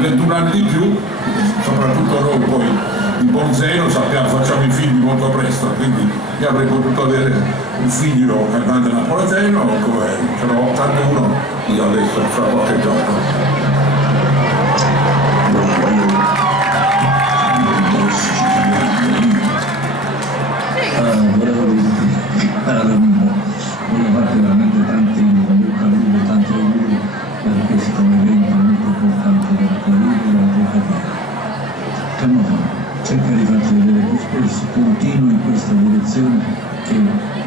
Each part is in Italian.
21 anni di più, soprattutto noi poi di Bonzeno sappiamo, facciamo i figli molto presto, quindi io avrei potuto avere un figlio cantante napoletano, come ce n'ho 81 io adesso, fra qualche giorno. Voglio farti veramente tanti bocca al lupo, tanti auguri per questo evento molto importante per la tua vita e la tua carriera. Camilla, cerca di farti vedere più spesso, continua in questa direzione che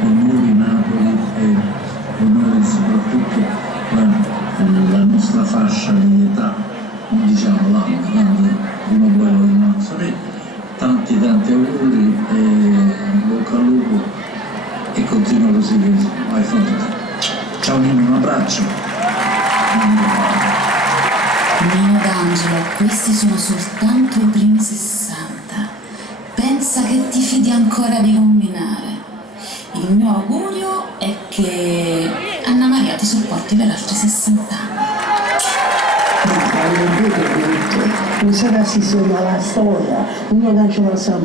onori Napoli e onori soprattutto la nostra fascia di età, diciamo l'anno, quando uno vuole il Mazzolì. Tanti auguri e bocca al lupo. E continua così che vai forte. Ciao Nino, un abbraccio. Nino D'Angelo, questi sono soltanto i primi 60. Pensa che ti fidi ancora di combinare. Il mio augurio è che Anna Maria ti sopporti per altri 60 anni. Non sarà assistiendo alla storia, Nino D'Angelo a San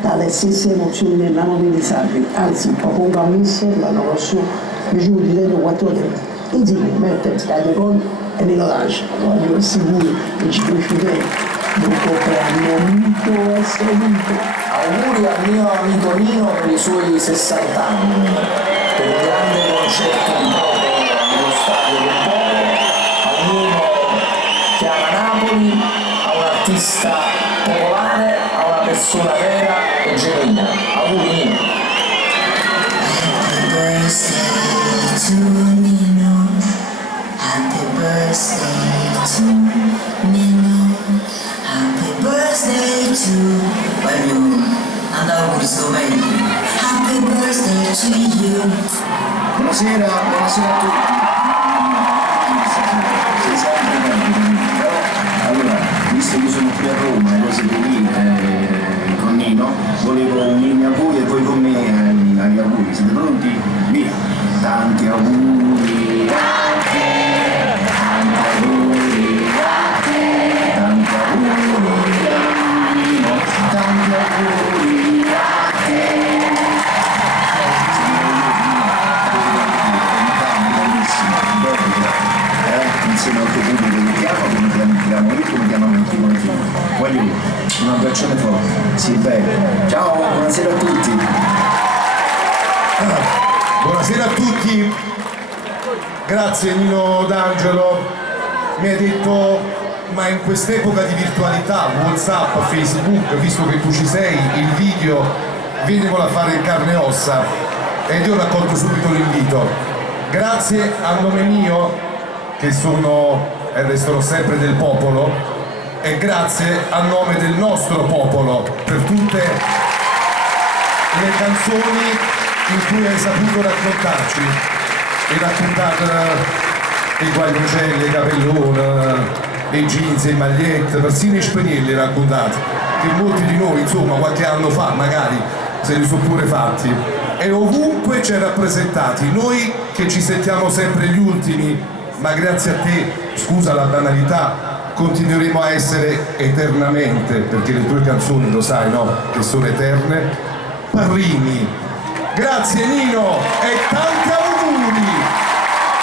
dalle stesse emozioni dell'anno sacri, anzi propongo a Mister l'anno prossimo giù di 4 tempi. Insieme mette Stadio Con e Nino D'Angelo, voglio sicuri che ci piacerà, non compleanno mito essere vinto. Auguri al mio amico Nino per i suoi 60 anni, per il grande concerto di popolo nello Stadio del Popolo, a uno che ama Napoli, a un artista popolare, a una persona vera e genuina. Auguri Nino. Happy birthday to Nino. Happy birthday to Nino. Happy birthday to... Voglio andare a questo meglio. Happy birthday to you. Buonasera a tutti. Sei sempre bello, però allora, visto che sono qui a Roma e voi siete lì con Nino, volevo unirmi a voi e voi con me agli auguri. Siete pronti? Via! Tanti auguri a te, tanti auguri a te, tanti auguri a Nino, tanti auguri a te. Insieme al tuo pubblico che ti ama, come ti amo io, come ti amano tutti noi figli. Voglio un abbraccione forte, sì bene. Ciao, buonasera a tutti. Buonasera a tutti, grazie Nino D'Angelo. Mi hai detto, ma in quest'epoca di virtualità, WhatsApp, Facebook, visto che tu ci sei, il video, vienimelo a fare in carne e ossa. Ed io raccolgo subito l'invito. Grazie a nome mio, che sono e resterò sempre del popolo, e grazie a nome del nostro popolo per tutte le canzoni in cui hai saputo raccontarci e raccontare i guagliocelli, i capelloni, i jeans, i magliette, persino i spinelli raccontati, che molti di noi insomma qualche anno fa magari se li sono pure fatti, e ovunque ci hai rappresentati, noi che ci sentiamo sempre gli ultimi, ma grazie a te, scusa la banalità, continueremo a essere eternamente, perché le tue canzoni lo sai, no? Che sono eterne. Parrini, grazie Nino e tanti auguri!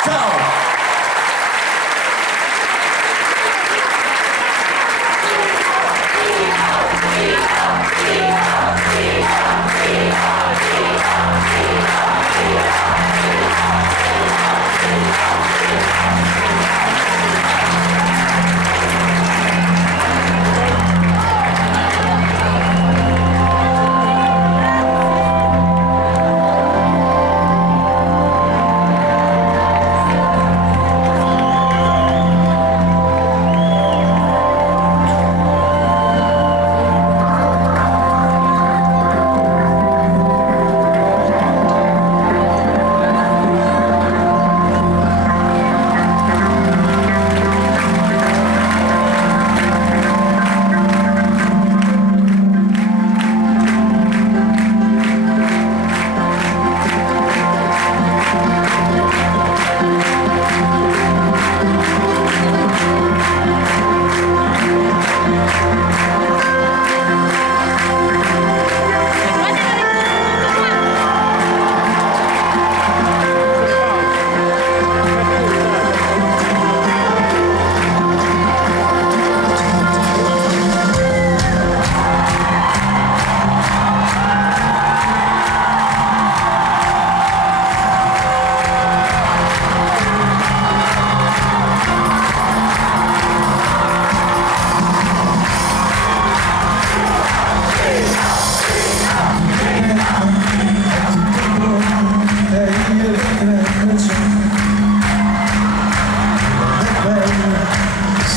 Ciao!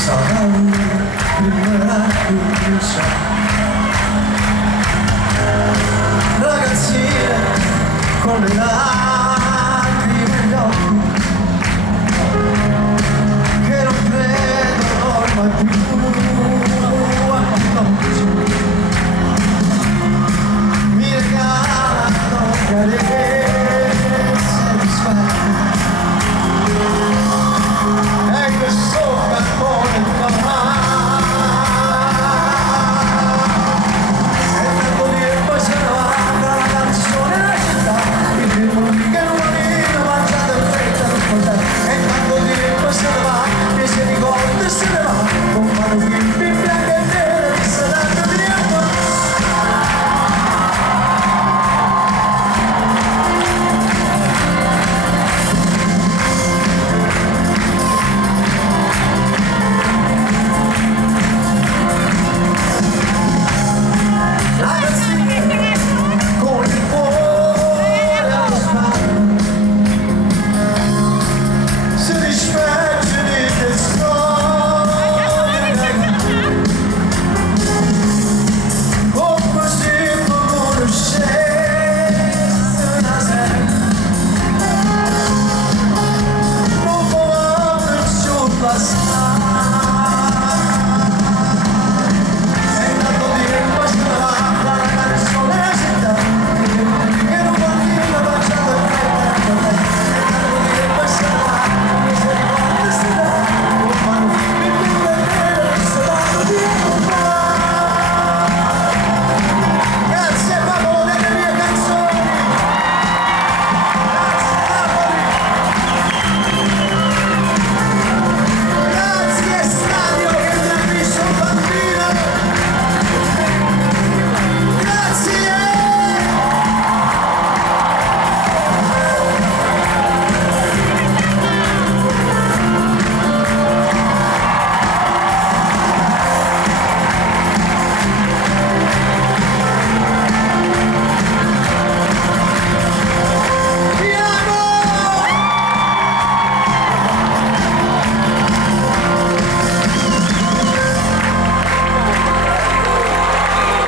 sarà una chiusa. Ragazzine con le